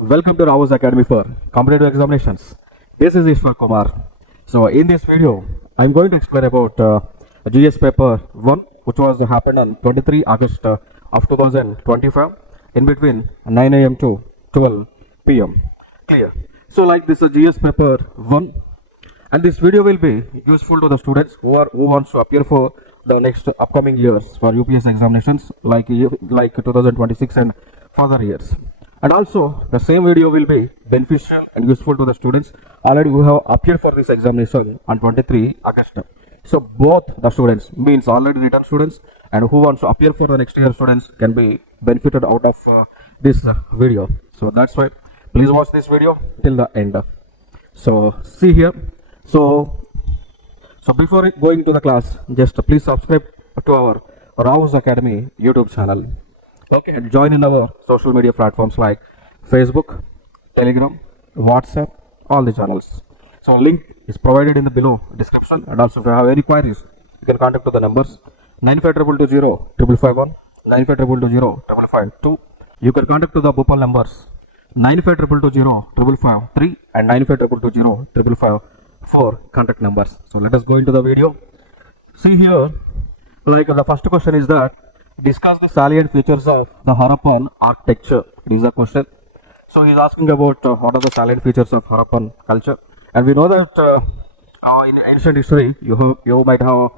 Welcome to Raos Academy for competitive examinations. This is Eswar Kumar. So in this video, I'm going to explain about GS paper 1, which was happened on 23 August of 2025 in between 9 a.m. to 12 p.m. Clear. So like this is GS paper 1, and this video will be useful to the students who wants to appear for the next upcoming years for UPSC examinations like 2026 and further years. And also the same video will be beneficial and useful to the students already who have appeared for this examination on 23 August. So both the students, means already written students and who wants to appear for the next year students, can be benefited out of this video. So that's why please watch this video till the end. So see here. So before going to the class, just please subscribe to our Raos Academy YouTube channel. Okay, and join in our social media platforms like Facebook, Telegram, WhatsApp, all the channels. So link is provided in the below description, and also if you have any queries, you can contact to the numbers 95220551, 95220552. You can contact to the Bhopal numbers 95220553 and 95220554 contact numbers. So let us go into the video. See here, like the first question is that discuss the salient features of the Harappan architecture. It is a question. So he is asking about what are the salient features of Harappan culture, and we know that in ancient history you might have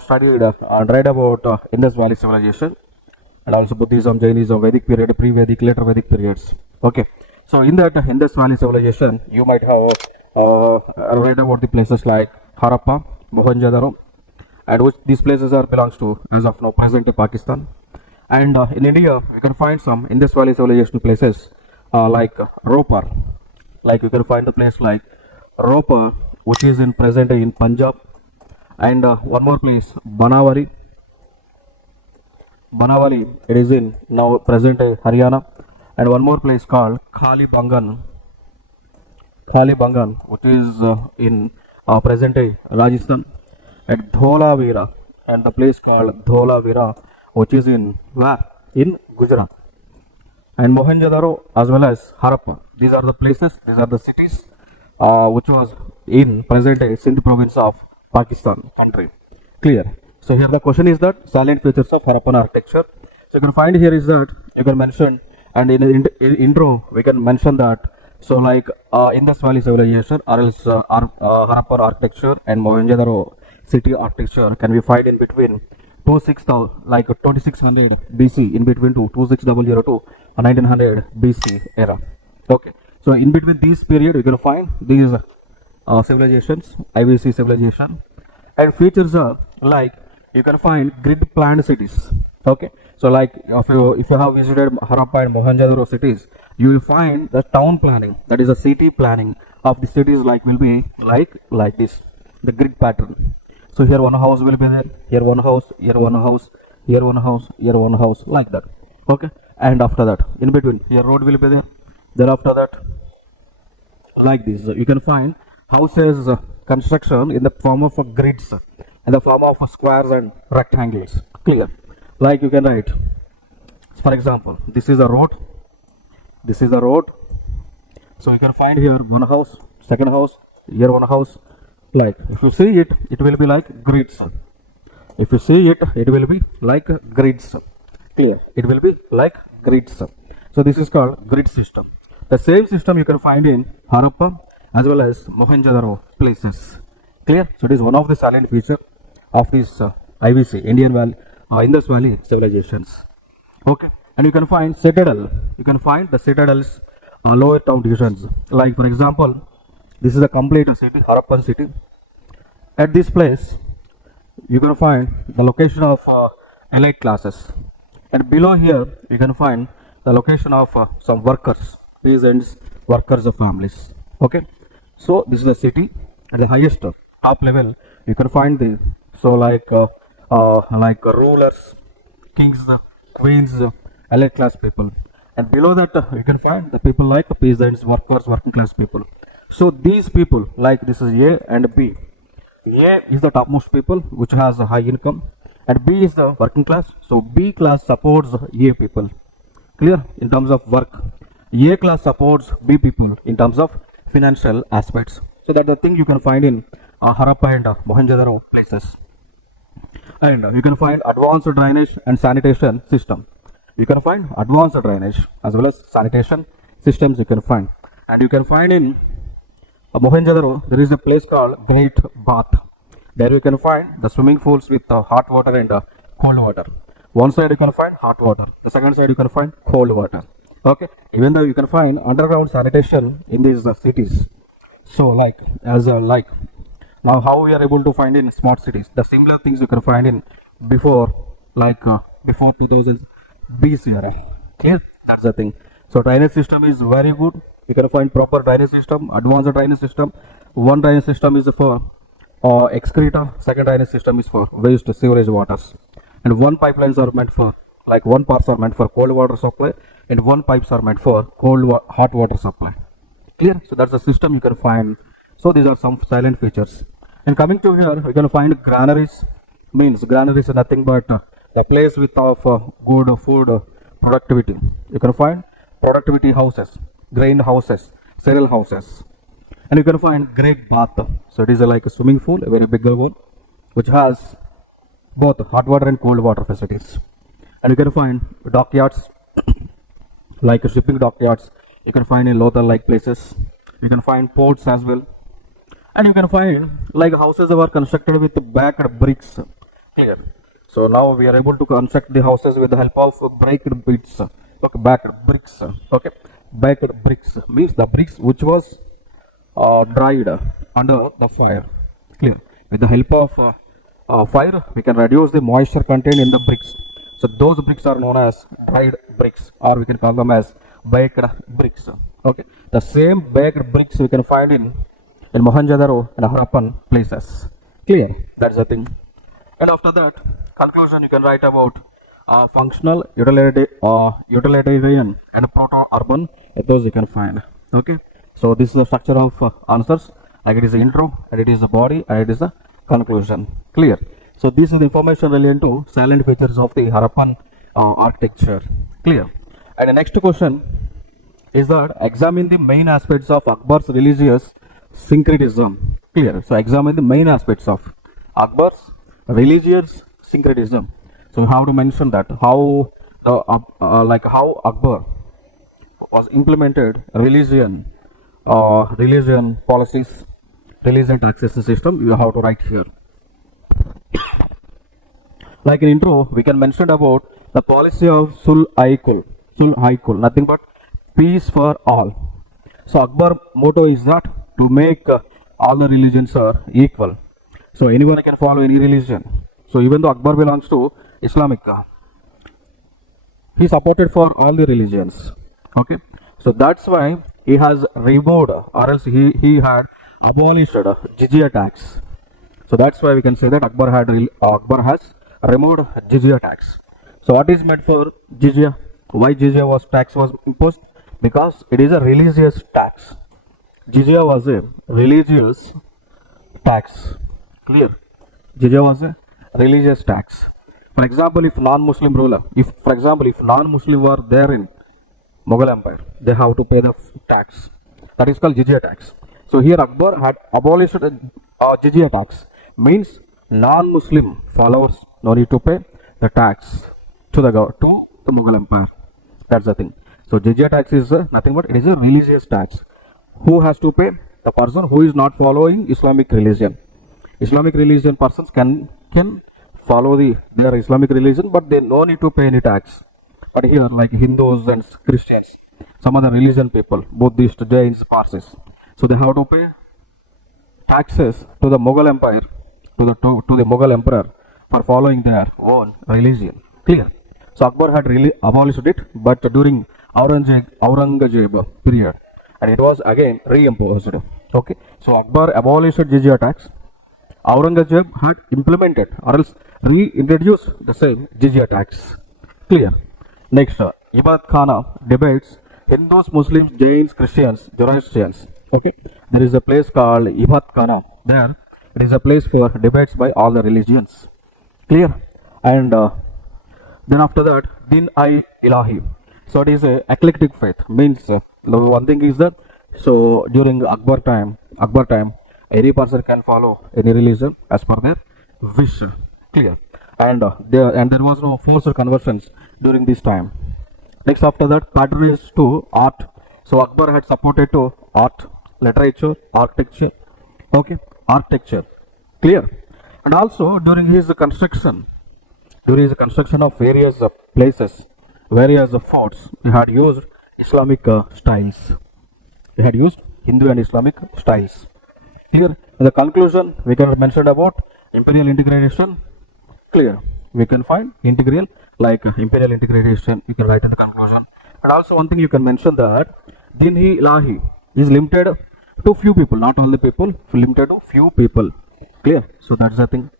studied and read about Indus Valley civilization, and also Buddhism, Jainism, Vedic period, pre-Vedic, later Vedic periods. Okay, so in that Indus Valley civilization, you might have read about the places like Harappa, Mohenjo-daro, and which these places are belongs to as of now present Pakistan. And in India we can find some Indus Valley civilization places like Ropar, like you can find the place like Ropar, which is in present in Punjab, and one more place Banawali, it is in now present Haryana, and one more place called Khalibangan, which is in present Rajasthan, at Dholavira, and the place called Dholavira, which is in where? In Gujarat. And Mohenjo-daro as well as Harappa. These are the places, these are the cities which was in present day Sindh province of Pakistan country. Clear. So here the question is that salient features of Harappan architecture. So you can find here is that you can mention, and in the intro we can mention that. So like Indus Valley civilization or else Harappan architecture and Mohenjo-daro city architecture can be found in between 2600 BC, in between to 2600 to 1900 BC era. Okay, so in between this period you can find these civilizations, IVC civilization, and features are like you can find grid planned cities. Okay, so like if you have visited Harappa and Mohenjo-daro cities, you will find the town planning, that is the city planning of the cities like will be like this, the grid pattern. So here one house will be there, here one house, here one house, here one house, here one house, like that. Okay, and after that in between here road will be there, then after that like this you can find houses construction in the form of grids, in the form of squares and rectangles. Clear. Like you can write, for example, this is a road, this is a road, so you can find here one house, second house, here one house. Like if you see it, it will be like grids. If you see it, it will be like grids. Clear. It will be like grids. So this is called grid system. The same system you can find in Harappa as well as Mohenjo-daro places. Clear. So it is one of the salient feature of this IVC, Indus Valley civilizations. Okay, and you can find citadel. You can find the citadels lower town divisions. Like for example, this is a complete city, Harappan city. At this place, you can find the location of elite classes, and below here you can find the location of some workers, peasants, workers of families. Okay, so this is the city. At the highest top level, you can find the like rulers, kings, queens, elite class people, and below that you can find the people like peasants, workers, working class people. So these people, like this is A and B. A is the topmost people which has a high income, and B is the working class. So B class supports A people. Clear in terms of work. A class supports B people in terms of financial aspects. So that's the thing you can find in Harappa and Mohenjo-daro places. And you can find advanced drainage and sanitation system. You can find advanced drainage as well as sanitation systems you can find. And you can find in Mohenjo-daro, there is a place called Great Bath. There you can find the swimming pools with hot water and cold water. One side you can find hot water, the second side you can find cold water. Okay, even though you can find underground sanitation in these cities. So like now how we are able to find in smart cities, the similar things you can find in before before 2000 BC era. Clear? That's the thing. So drainage system is very good. You can find proper drainage system, advanced drainage system. One drainage system is for excreta, second drainage system is for waste sewerage waters. And one pipelines are meant for, like one parts are meant for cold water supply and one pipes are meant for hot water supply. Clear? So that's the system you can find. So these are some silent features. And coming to here, you can find granaries. Means granaries is nothing but the place with good food productivity. You can find productivity houses, grain houses, cereal houses. And you can find great bath. So it is like a swimming pool, a very bigger one, which has both hot water and cold water facilities. And you can find dockyards, like shipping dockyards. You can find in Lothal-like places. You can find ports as well. And you can find like houses that were constructed with backed bricks. Clear? So now we are able to construct the houses with the help of backed bricks. Okay, backed bricks. Okay, backed bricks means the bricks which was dried under the fire. Clear? With the help of fire, we can reduce the moisture content in the bricks. So those bricks are known as dried bricks, or we can call them as baked bricks. Okay, the same baked bricks we can find in Mohenjo-daro and Harappan places. Clear? That's the thing. And after that, conclusion you can write about functional, utilitarian, and proto-urban. Those you can find. Okay. So this is the structure of answers. Like it is the intro, and it is the body, and it is the conclusion. Clear? So this is the information related to silent features of the Harappan architecture. Clear? And the next question is that examine the main aspects of Akbar's religious syncretism. Clear? So examine the main aspects of Akbar's religious syncretism. So you have to mention that how how Akbar was implemented religion policies, religion taxation system. You have to write here. Like in intro, we can mention about the policy of Sul-Haikul, nothing but peace for all. So Akbar motto is that to make all the religions are equal. So anyone can follow any religion. So even though Akbar belongs to Islamic, he supported for all the religions. Okay. So that's why he has removed, or else he had abolished jizya tax. So that's why we can say that Akbar has removed jizya tax. So what is meant for jizya? Why jizya tax was imposed? Because it is a religious tax. Jizya was a religious tax. Clear? Jizya was a religious tax. For example, if non-Muslim ruler, if non-Muslim were there in Mughal Empire, they have to pay the tax. That is called jizya tax. So here Akbar had abolished jizya tax. Means non-Muslim followers no need to pay the tax to the Mughal Empire. That's the thing. So jizya tax is nothing but it is a religious tax. Who has to pay? The person who is not following Islamic religion. Islamic religion persons can follow their Islamic religion, but they no need to pay any tax. But here, like Hindus and Christians, some other religion people, Buddhists, Jains, Parsis, so they have to pay taxes to the Mughal Empire, to the Mughal Emperor for following their own religion. Clear? So Akbar had really abolished it, but during Aurangzeb period, and it was again reimposed. Okay, so Akbar abolished jizya tax. Aurangzeb had implemented or else reintroduced the same jizya tax. Clear? Next, Ibad Khana debates Hindus, Muslims, Jains, Christians, Zoroastrians. Okay, there is a place called Ibad Khana. There, it is a place for debates by all the religions. Clear? And then after that, Din-i-Ilahi. So it is a eclectic faith, means The one thing is that, so during Akbar time, any person can follow any religion as per their wish. Clear. And there was no forced conversions during this time. Next, after that, patronage to art. So Akbar had supported to art, literature, architecture. Okay, architecture. Clear. And also during his construction of various places, various forts, he had used Islamic styles. He had used Hindu and Islamic styles. Here, in the conclusion, we can mention about imperial integration. Clear. We can find integral like imperial integration. You can write in the conclusion. And also one thing you can mention that Din-e Ilahi is limited to few people, not all the people. Limited to few people. Clear. So that's the thing.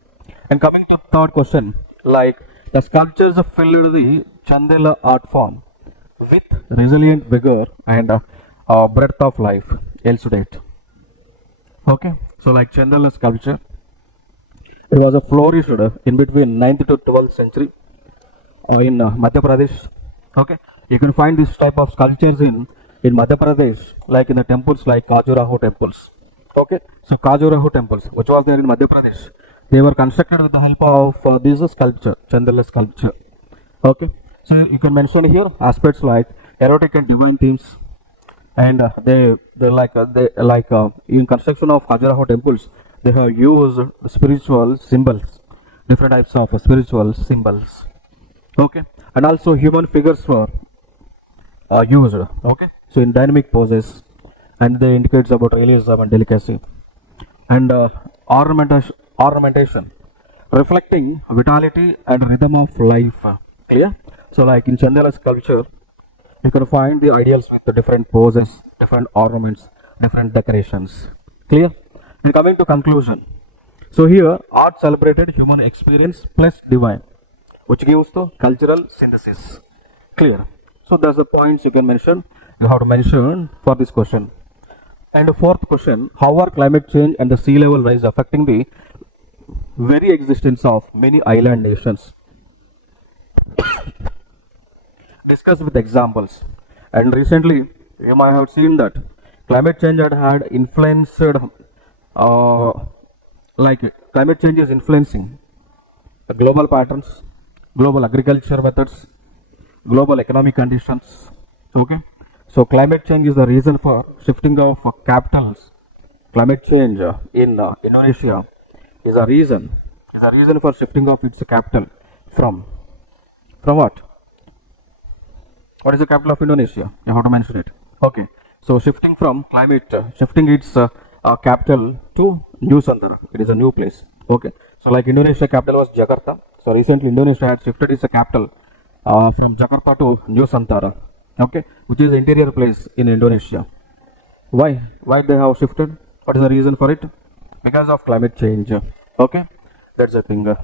And coming to third question, like the sculptures filled the Chandela art form with resilient vigor and breadth of life. Elucidate. Okay, so like Chandela sculpture, it was a flourished in between 9th to 12th century in Madhya Pradesh. Okay, you can find this type of sculptures in Madhya Pradesh, like in the temples like Khajuraho temples. Okay, so Khajuraho temples, which was there in Madhya Pradesh, they were constructed with the help of this sculpture, Chandela sculpture. Okay, so you can mention here aspects like erotic and divine themes, and they in construction of Khajuraho temples, they have used spiritual symbols, different types of spiritual symbols. Okay, and also human figures were used. Okay, so in dynamic poses, and they indicates about realism and delicacy, and ornamentation reflecting vitality and rhythm of life. Clear. So like in Chandela sculpture, you can find the ideals with the different poses, different ornaments, different decorations. Clear. And coming to conclusion, so here art celebrated human experience plus divine, which gives the cultural synthesis. Clear. So that's the points you can mention. You have to mention for this question. And the fourth question, how are climate change and the sea level rise affecting the very existence of many island nations? Discuss with examples. And recently, you might have seen that climate change had influenced, climate change is influencing the global patterns, global agriculture methods, global economic conditions. Okay. So climate change is the reason for shifting of capitals. Climate change in Indonesia is a reason for shifting of its capital from what? What is the capital of Indonesia? You have to mention it. Okay. So shifting from climate, shifting its capital to Nusantara. It is a new place. Okay. So like Indonesia capital was Jakarta. So recently Indonesia had shifted its capital from Jakarta to Nusantara. Okay, which is interior place in Indonesia. Why they have shifted? What is the reason for it? Because of climate change. Okay, that's the thing.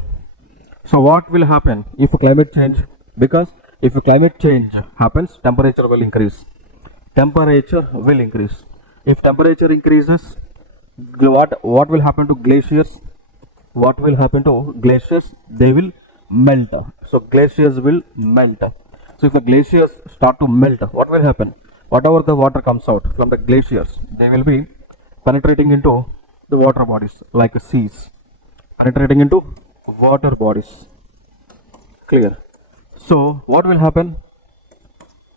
So what will happen if climate change? Because if climate change happens, temperature will increase. Temperature will increase. If temperature increases, what will happen to glaciers? What will happen to glaciers? They will melt. So glaciers will melt. So if the glaciers start to melt, what will happen? Whatever the water comes out from the glaciers, they will be penetrating into the water bodies like seas, penetrating into water bodies. Clear. So what will happen?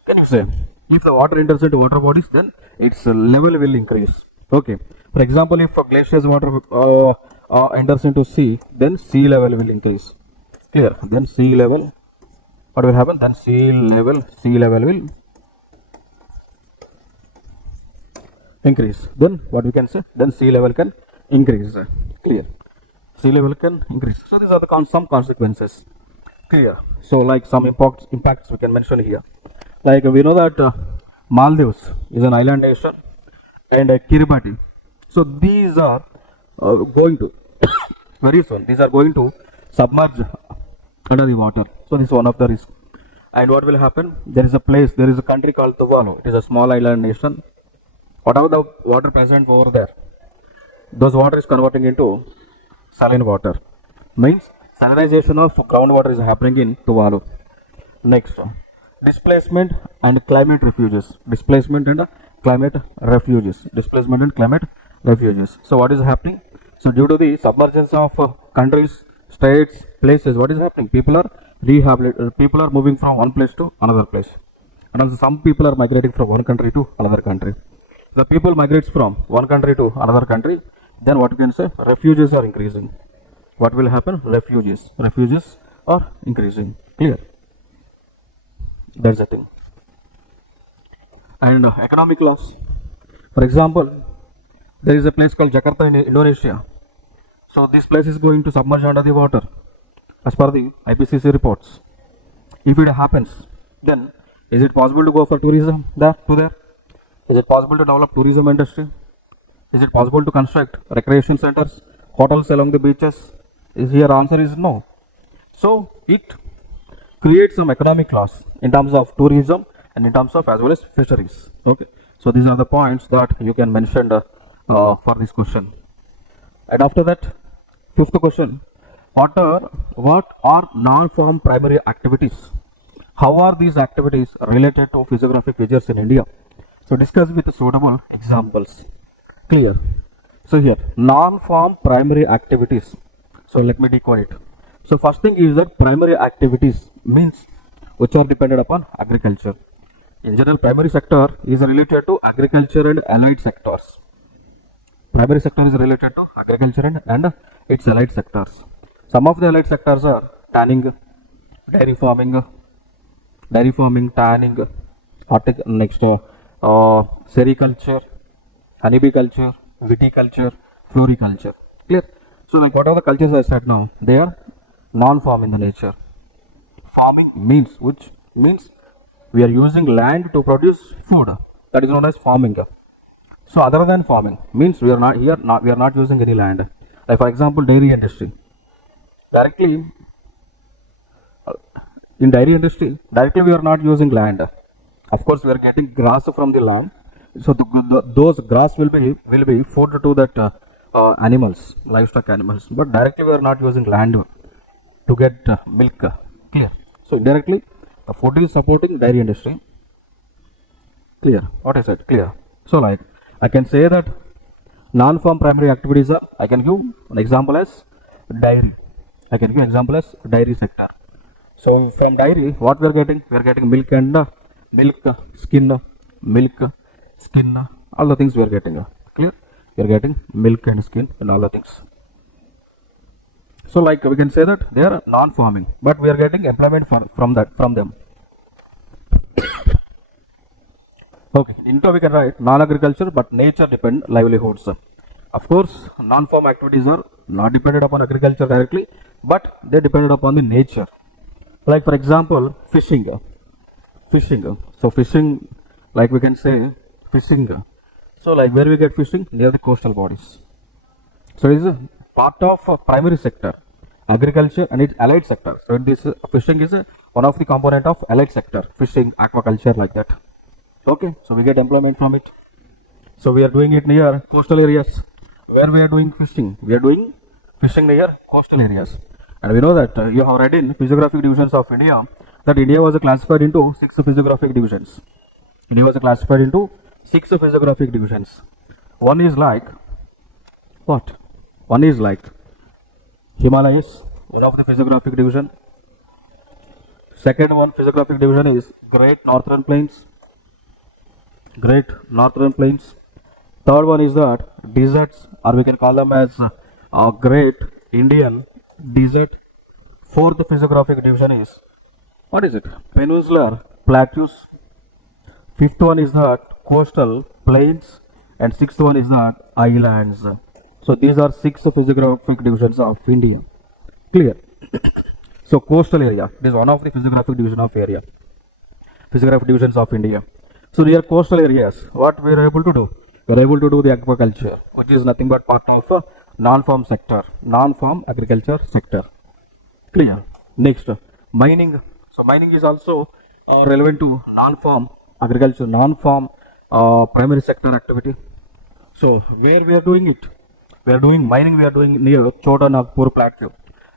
Can you say? If the water enters into water bodies, then its level will increase. Okay. For example, if a glacier's water enters into sea, then sea level will increase. Clear. Then sea level. What will happen? Then sea level will increase. Then what we can say? Then sea level can increase. Clear. Sea level can increase. So these are the some consequences. Clear. So like some impacts we can mention here. Like we know that Maldives is an island nation, and Kiribati. So these are going to very soon. These are going to submerge under the water. So this is one of the risks. And what will happen? There is a country called Tuvalu. It is a small island nation. Whatever the water present over there, those water is converting into saline water. Means salinization of groundwater is happening in Tuvalu. Next, displacement and climate refuges. Displacement and climate refuges. Displacement and climate refuges. So what is happening? So due to the submergence of countries, states, places, what is happening? People are moving from one place to another place, and also some people are migrating from one country to another country. The people migrates from one country to another country, then what you can say? Refugees are increasing. What will happen? Refugees are increasing. Clear? That's the thing. And economic loss. For example, there is a place called Jakarta in Indonesia. So this place is going to submerge under the water, as per the IPCC reports. If it happens, then is it possible to go for tourism there? Is it possible to develop tourism industry? Is it possible to construct recreation centers, hotels along the beaches? Here answer is no. So it creates some economic loss in terms of tourism and in terms of as well as fisheries. Okay. So these are the points that you can mention for this question. And after that, fifth question: what are non-farm primary activities? How are these activities related to physiographic features in India? So discuss with suitable examples. Clear? So here, non-farm primary activities. So let me decode it. So first thing is that primary activities means which are dependent upon agriculture. In general, primary sector is related to agriculture and allied sectors. Primary sector is related to agriculture and its allied sectors. Some of the allied sectors are tanning, dairy farming, tanning, sericulture, honeybee culture, viticulture, floriculture. Clear? So like what are the cultures I said now? They are non-farm in the nature. Farming means we are using land to produce food. That is known as farming. So other than farming means we are not using any land. Like for example, dairy industry. Directly we are not using land. Of course, we are getting grass from the land. So those grass will be food to that animals, livestock animals. But directly we are not using land to get milk. Clear? So indirectly, the food is supporting dairy industry. Clear? What I said? Clear? So like I can say that non-farm primary activities are, I can give an example as dairy. I can give an example as dairy sector. So from dairy, what we are getting? We are getting milk and skin, all the things we are getting. Clear? We are getting milk and skin and all the things. So like we can say that they are non-farming, but we are getting employment from them. Okay, into we can write non-agriculture but nature dependent livelihoods. Of course, non-farm activities are not dependent upon agriculture directly, but they dependent upon the nature. Like for example, fishing. So fishing, like we can say fishing. So like where we get fishing? Near the coastal bodies. So it is a part of primary sector, agriculture and its allied sector. So this fishing is one of the component of allied sector, fishing, aquaculture, like that. Okay, so we get employment from it. So we are doing it near coastal areas. Where we are doing fishing? We are doing fishing near coastal areas. And we know that you have read in physiographic divisions of India that India was classified into 6 physiographic divisions. India was classified into 6 physiographic divisions. One is like what? One is like Himalayas, one of the physiographic division. Second one physiographic division is Great Northern Plains. Third one is that deserts, or we can call them as Great Indian Desert. Fourth physiographic division is, what is it? Peninsular Plateaus. Fifth one is that coastal plains, and sixth one is that islands. So these are 6 physiographic divisions of India. Clear? So coastal area, this is one of the physiographic divisions of India. So near coastal areas, what we are able to do? We are able to do the aquaculture, which is nothing but part of a non-farm sector, non-farm agriculture sector. Clear? Next, mining. So mining is also relevant to non-farm agriculture, non-farm primary sector activity. So where we are doing it? We are doing mining. We are doing near Chota Nagpur Plateau,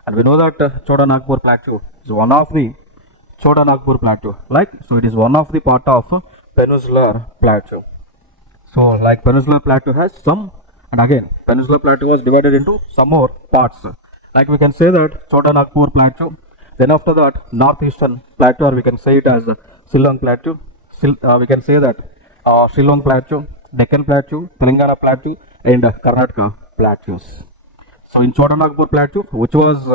and we know that Chota Nagpur Plateau is one of the Chota Nagpur Plateau. Like, so it is one of the part of Peninsular Plateau. So like Peninsular Plateau has some, and again Peninsular Plateau was divided into some more parts. Like we can say that Chota Nagpur Plateau. Then after that Northeastern Plateau, or we can say it as Shillong Plateau. We can say that Shillong Plateau, Deccan Plateau, Telangana Plateau, and Karnataka Plateaus. So in Chota Nagpur Plateau, which was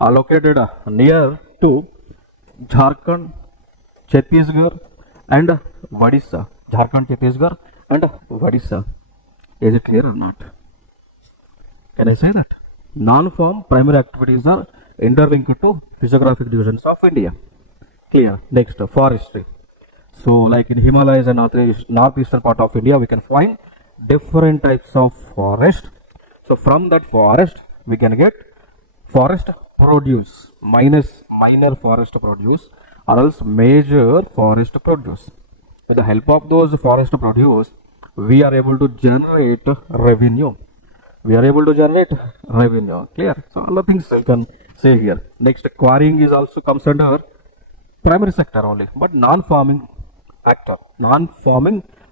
located near to Jharkhand, Chhattisgarh, and Odisha. Jharkhand, Chhattisgarh, and Odisha. Is it clear or not? Can I say that? Non-farm primary activities are interlinked to physiographic divisions of India. Clear. Next, forestry. So, like in Himalayas and northeastern part of India, we can find different types of forest. So, from that forest, we can get forest produce minus minor forest produce, or else major forest produce. With the help of those forest produce, we are able to generate revenue. Clear? So all the things I can say here. Next, quarrying is also comes under primary sector only, but non-farming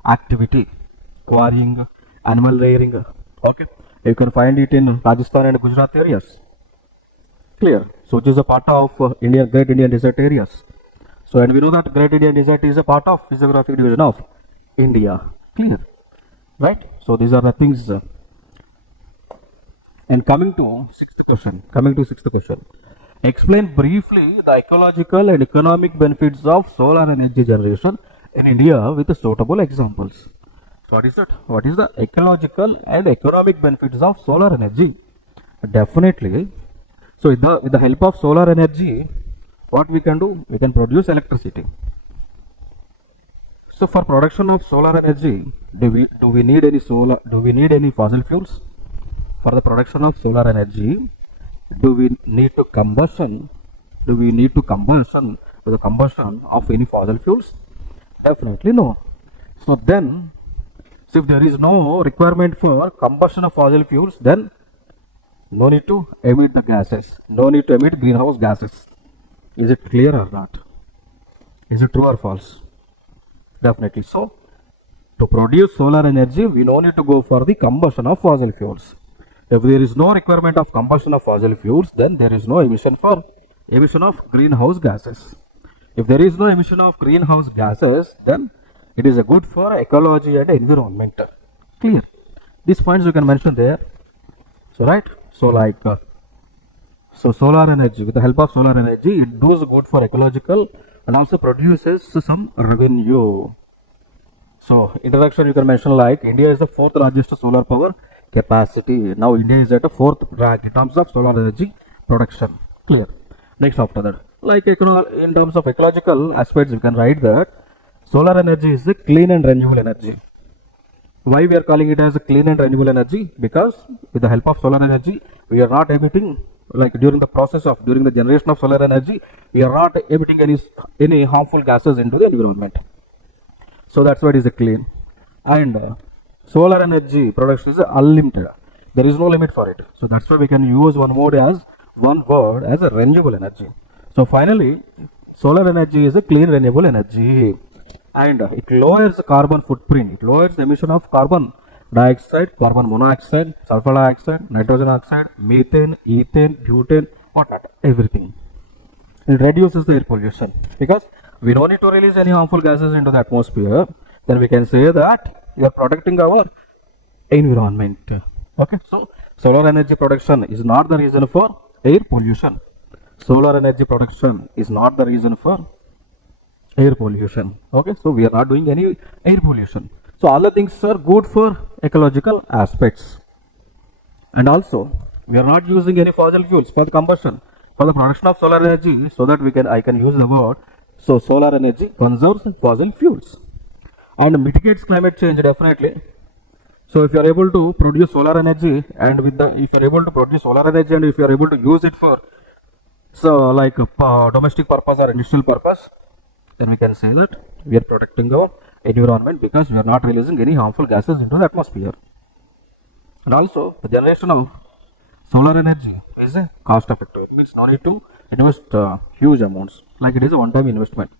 activity. Quarrying, animal rearing. Okay, you can find it in Rajasthan and Gujarat areas. Clear? So it is a part of Great Indian Desert areas. So, and we know that Great Indian Desert is a part of physiographic division of India. Clear? Right? So, these are the things. And coming to sixth question. Explain briefly the ecological and economic benefits of solar energy generation in India with suitable examples. So, what is it? What is the ecological and economic benefits of solar energy? Definitely. So, with the help of solar energy, what we can do? We can produce electricity. So for production of solar energy, do we need any fossil fuels? For the production of solar energy, do we need to combustion with the combustion of any fossil fuels? Definitely no. So then, if there is no requirement for combustion of fossil fuels, then no need to emit the gases, no need to emit greenhouse gases. Is it clear or not? Is it true or false? Definitely. So, to produce solar energy, we no need to go for the combustion of fossil fuels. If there is no requirement of combustion of fossil fuels, then there is no emission of greenhouse gases. If there is no emission of greenhouse gases, then it is a good for ecology and environment. Clear? These points you can mention there. So, right? So, like... So solar energy, with the help of solar energy, it does good for ecological and also produces some revenue. So introduction you can mention like India is the fourth largest solar power capacity. Now India is at a fourth rank in terms of solar energy production. Clear? Next after that, like in terms of ecological aspects, we can write that solar energy is a clean and renewable energy. Why we are calling it as a clean and renewable energy? Because with the help of solar energy, we are not emitting, like during the generation of solar energy, we are not emitting any harmful gases into the environment. So that's why it is a clean. And solar energy production is unlimited. There is no limit for it. So that's why we can use one word as a renewable energy. So finally, solar energy is a clean renewable energy. And it lowers the carbon footprint. It lowers the emission of carbon dioxide, carbon monoxide, sulfur dioxide, nitrogen oxide, methane, ethane, butane, whatnot, everything. It reduces the air pollution because we don't need to release any harmful gases into the atmosphere. Then we can say that we are protecting our environment. Okay, so solar energy production is not the reason for air pollution. Solar energy production is not the reason for air pollution. Okay, so we are not doing any air pollution. So all the things are good for ecological aspects. And also we are not using any fossil fuels for the combustion, for the production of solar energy, so that I can use the word. So solar energy conserves fossil fuels and mitigates climate change definitely. So if you are able to produce solar energy, and if you are able to use it for domestic purpose or industrial purpose, then we can say that we are protecting our environment because we are not releasing any harmful gases into the atmosphere. And also the generation of solar energy is a cost effective. It means no need to invest huge amounts. Like it is a one-time investment.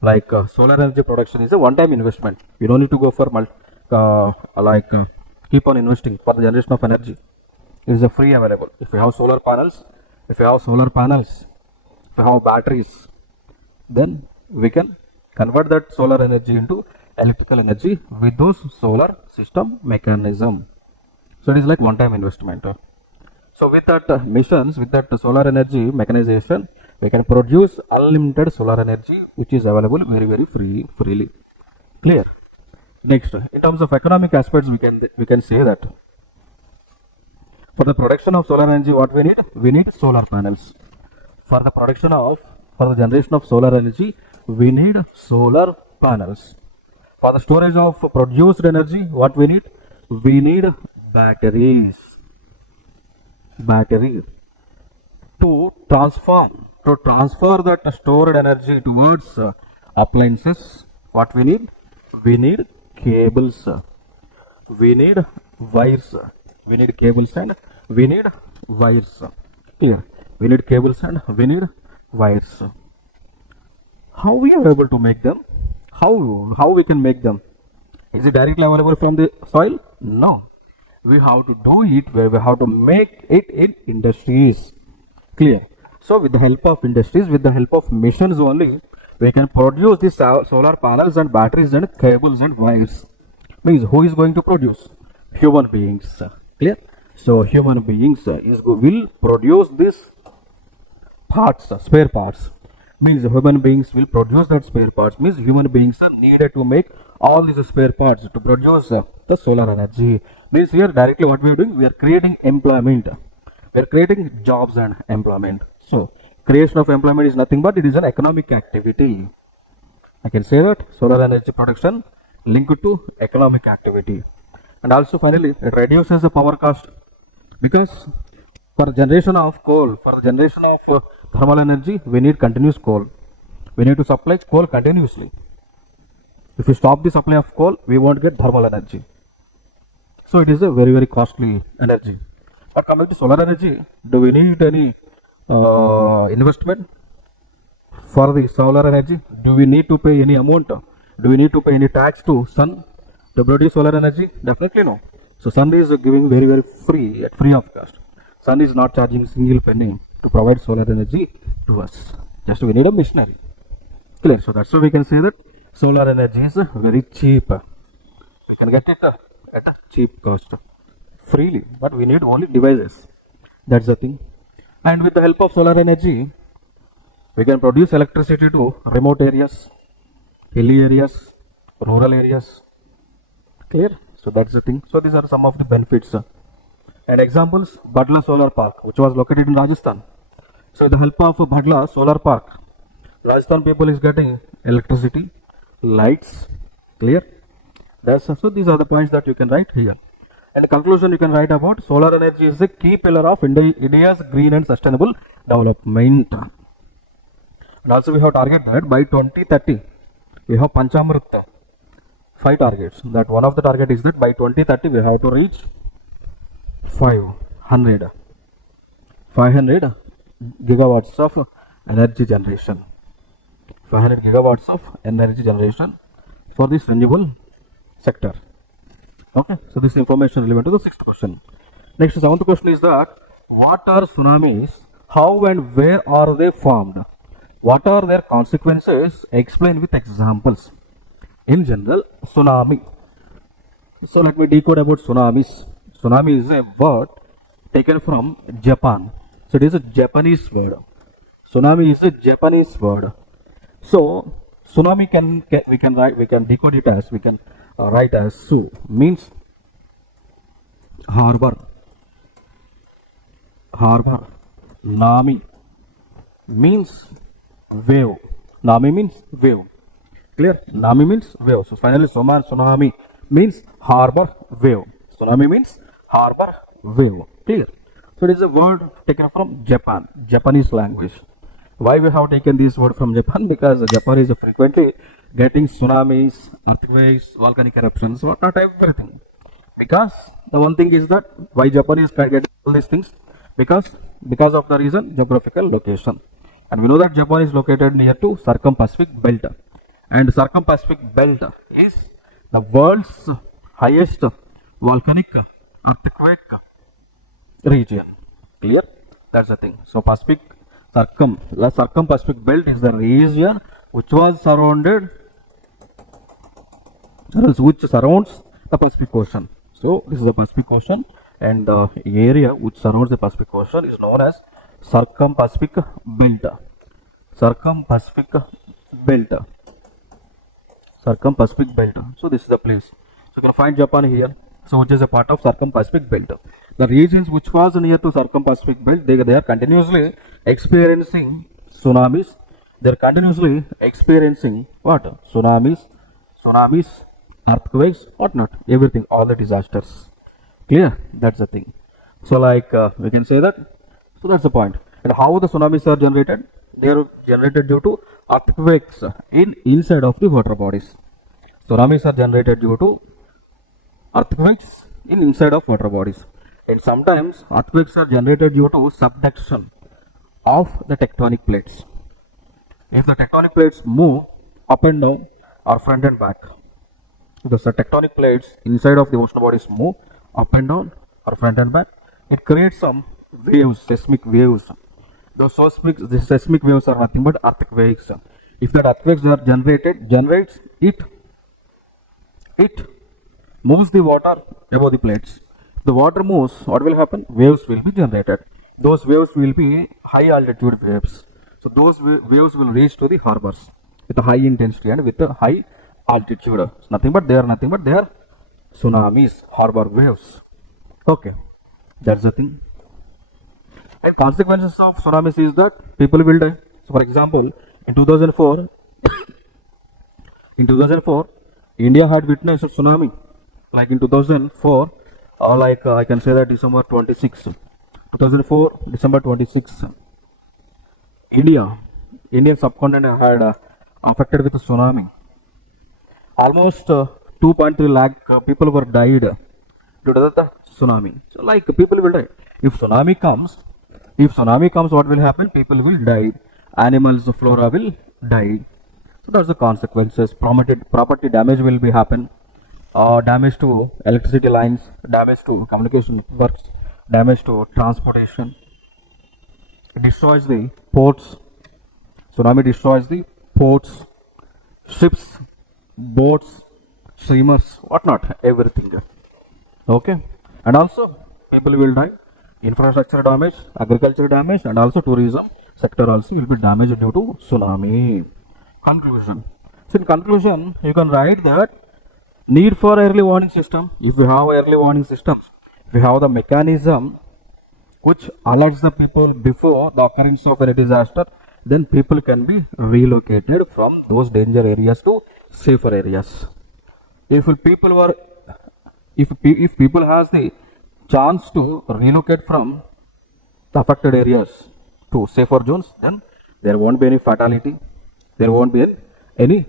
Like solar energy production is a one-time investment. You don't need to go for keep on investing for the generation of energy. It is a free available. If you have solar panels, if you have batteries, then we can convert that solar energy into electrical energy with those solar system mechanism. So it is like one-time investment. So with that missions, with that solar energy mechanization, we can produce unlimited solar energy, which is available very freely. Clear? Next, in terms of economic aspects, we can say that for the production of solar energy, what we need? We need solar panels. For the generation of solar energy, we need solar panels. For the storage of produced energy, what we need? We need batteries. Battery. To transfer that stored energy towards appliances, what we need? We need cables. We need wires. We need cables and we need wires. Clear? We need cables and we need wires. How we are able to make them? How we can make them? Is it directly available from the soil? No. We have to do it where we have to make it in industries. Clear? So with the help of industries, with the help of machines only, we can produce these solar panels and batteries and cables and wires. Means who is going to produce? Human beings. Clear? So human beings will produce these parts, spare parts. Means human beings will produce that spare parts. Means human beings are needed to make all these spare parts to produce the solar energy. Means here directly what we are doing, we are creating employment. We are creating jobs and employment. So creation of employment is nothing but it is an economic activity. I can say that solar energy production linked to economic activity. And also finally it reduces the power cost, because for generation of coal, for the generation of thermal energy, we need continuous coal. We need to supply coal continuously. If we stop the supply of coal, we won't get thermal energy. So it is a very costly energy. But coming to solar energy, do we need any investment for the solar energy? Do we need to pay any amount? Do we need to pay any tax to sun to produce solar energy? Definitely no. So sun is giving very free, at free of cost. Sun is not charging single penny to provide solar energy to us. Just we need a machinery. Clear? So that's why we can say that solar energy is very cheap. We can get it at a cheap cost, freely, but we need only devices. That's the thing. And with the help of solar energy, we can produce electricity to remote areas, hilly areas, rural areas. Clear? So that's the thing. So these are some of the benefits. And examples, Bhadla Solar Park, which was located in Rajasthan. So with the help of Bhadla Solar Park, Rajasthan people is getting electricity, lights. Clear? So these are the points that you can write here. And the conclusion you can write about solar energy is a key pillar of India's green and sustainable development. And also we have target that by 2030 we have Panchamrita, 5 targets. That one of the target is that by 2030 we have to reach 500 gigawatts of energy generation. 500 gigawatts of energy generation for this renewable sector. Okay, so this information relevant to the 6th question. Next, 7th question is that what are tsunamis? How and where are they formed? What are their consequences? Explain with examples. In general, tsunami. So let me decode about tsunamis. Tsunami is a word taken from Japan. So it is a Japanese word. Tsunami is a Japanese word. So tsunami we can decode it as, we can write as su, means harbor. Nami means wave. Nami means wave. Clear? Nami means wave. So finally tsunami means harbor wave. Tsunami means harbor wave. Clear? So it is a word taken from Japan, Japanese language. Why we have taken this word from Japan? Because Japan is frequently getting tsunamis, earthquakes, volcanic eruptions, not everything. Because the one thing is that why Japan is getting all these things? because of the reason geographical location. And we know that Japan is located near to circum-Pacific belt, and circum-Pacific belt is the world's highest volcanic earthquake region. Clear? That's the thing. So the circum-Pacific belt is the region which surrounds the Pacific Ocean. So this is the Pacific Ocean, and the area which surrounds the Pacific Ocean is known as circum-Pacific belt. Circum-Pacific belt. Circum-Pacific belt. So this is the place. So you can find Japan here. So which is a part of circum-Pacific belt. The regions which was near to circum-Pacific belt, they are continuously experiencing tsunamis. They are continuously experiencing what? Tsunamis, earthquakes, whatnot, everything, all the disasters. Clear? That's the thing. So like we can say that. So that's the point. And how the tsunamis are generated? They are generated due to earthquakes inside of the water bodies. Tsunamis are generated due to earthquakes inside of water bodies. And sometimes earthquakes are generated due to subduction of the tectonic plates. If the tectonic plates move up and down or front and back, if the tectonic plates inside of the ocean bodies move up and down or front and back, it creates some waves, seismic waves. Those seismic waves are nothing but earthquakes. If that earthquakes are generates it moves the water above the plates. If the water moves, what will happen? Waves will be generated. Those waves will be high altitude waves. So those waves will reach to the harbors with a high intensity and with a high altitude. It's nothing but they are tsunamis, harbor waves. Okay, that's the thing. And consequences of tsunamis is that people will die. So for example, in 2004, India had witnessed a tsunami. Like in 2004, or like I can say that December 26, 2004, December 26, Indian subcontinent had affected with a tsunami. Almost 2.3 lakh people were died due to the tsunami. So like people will die. If tsunami comes, what will happen? People will die. Animals, flora will die. So that's the consequences. Property damage will be happen. Damage to electricity lines, damage to communication networks, damage to transportation. It destroys the ports. Tsunami destroys the ports, ships, boats, steamers, whatnot, everything. Okay, and also people will die. Infrastructure damage, agriculture damage, and also tourism sector also will be damaged due to tsunami. Conclusion. So in conclusion, you can write that need for early warning system. If we have early warning systems, we have the mechanism which alerts the people before the occurrence of a disaster, then people can be relocated from those danger areas to safer areas. If people has the chance to relocate from the affected areas to safer zones, then there won't be any fatality, there won't be any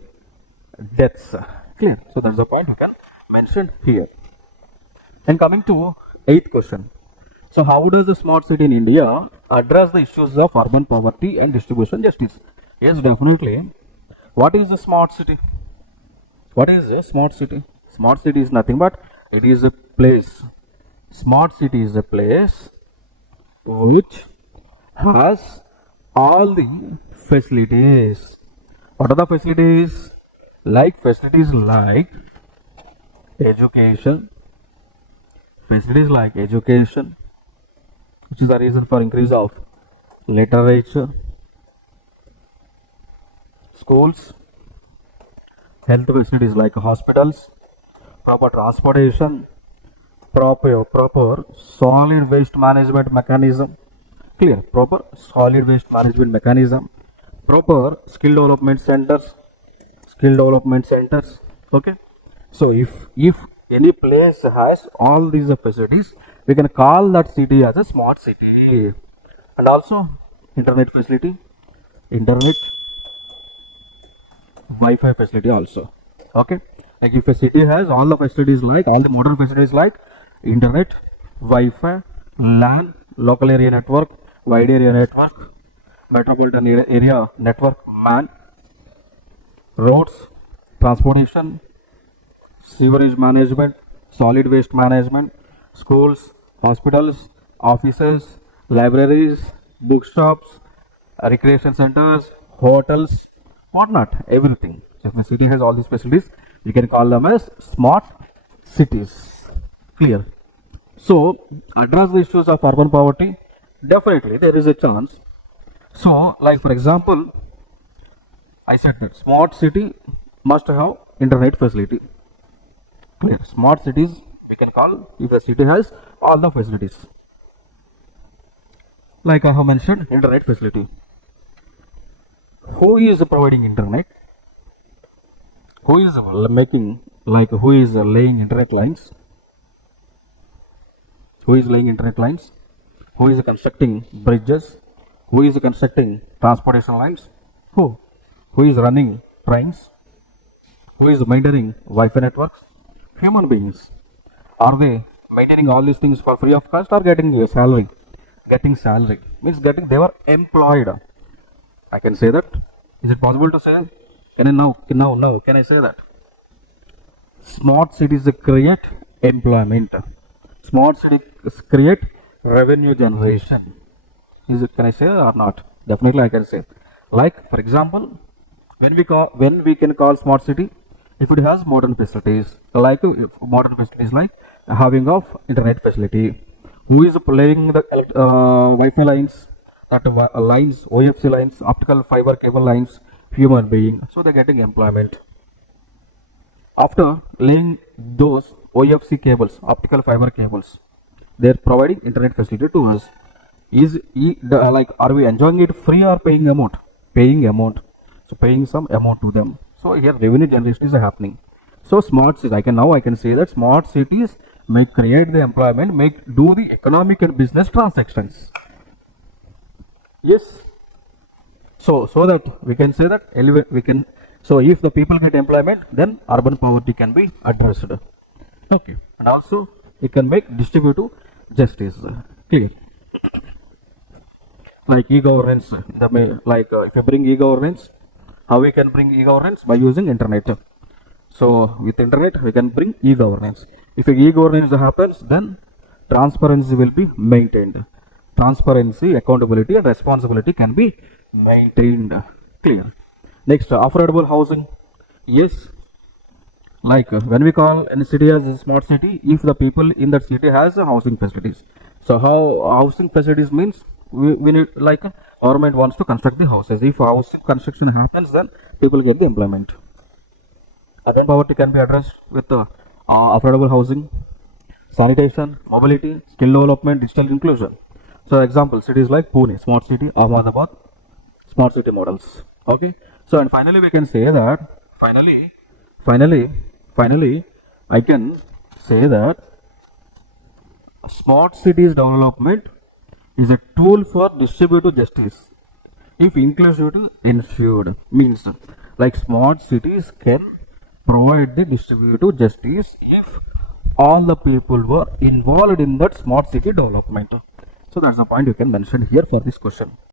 deaths. Clear? So that's the point we can mention here. And coming to 8th question. So how does the smart city in India address the issues of urban poverty and distribution justice? Yes, definitely. What is a smart city? What is a smart city? Smart city is nothing but it is a place. Smart city is a place which has all the facilities. What are the facilities? Facilities like education, which is the reason for increase of literature, schools, health facilities like hospitals, proper transportation, proper solid waste management mechanism. Clear? Proper solid waste management mechanism, proper skill development centers. Okay, so if any place has all these facilities, we can call that city as a smart city. And also internet facility, Wi-Fi facility also. Okay, like if a city has all the facilities, like all the modern facilities like internet, Wi-Fi, LAN, local area network, wide area network, metropolitan area network, man, roads, transportation, sewerage management, solid waste management, schools, hospitals, offices, libraries, bookshops, recreation centers, hotels, whatnot, everything. So if a city has all these facilities, we can call them as smart cities. Clear? So, address the issues of urban poverty. Definitely, there is a chance. So, like for example, I said that smart city must have internet facility. Clear? Smart cities we can call if the city has all the facilities. Like I have mentioned, internet facility. Who is providing internet? Who is making, like who is laying internet lines? Who is laying internet lines? Who is constructing bridges? Who is constructing transportation lines? Who? Who is running trains? Who is maintaining Wi-Fi networks? Human beings. Are they maintaining all these things for free of cost or getting a salary? Getting salary means they were employed. I can say that. Is it possible to say? Can I say that? Smart cities create employment. Smart cities create revenue generation. Can I say or not? Definitely I can say. Like for example, when we can call smart city, if it has modern facilities, like having of internet facility. Who is playing the Wi-Fi lines, lines, OFC lines, optical fiber cable lines? Human being. So they're getting employment. After laying those OFC cables, optical fiber cables, they're providing internet facility to us. Are we enjoying it free or paying amount? Paying amount. So paying some amount to them. So here revenue generation is happening. So smart cities, I can say that smart cities may create the employment, do the economic and business transactions. Yes. So that we can say that so if the people get employment, then urban poverty can be addressed. Okay. And also it can make distributive justice. Clear? Like e-governance, if you bring e-governance, how we can bring e-governance? By using internet. So with internet we can bring e-governance. If e-governance happens, then transparency will be maintained. Transparency, accountability and responsibility can be maintained. Clear? Next, affordable housing. Yes, like when we call any city as a smart city, if the people in that city has housing facilities. So how housing facilities means we need, like government wants to construct the houses. If housing construction happens, then people get the employment. Urban poverty can be addressed with affordable housing, sanitation, mobility, skill development, digital inclusion. So example, cities like Pune, smart city, Ahmedabad, smart city models. Okay. So and finally we can say that, finally I can say that smart cities development is a tool for distributive justice if inclusivity ensured. Means like smart cities can provide the distributive justice if all the people were involved in that smart city development. So that's the point you can mention here for this question.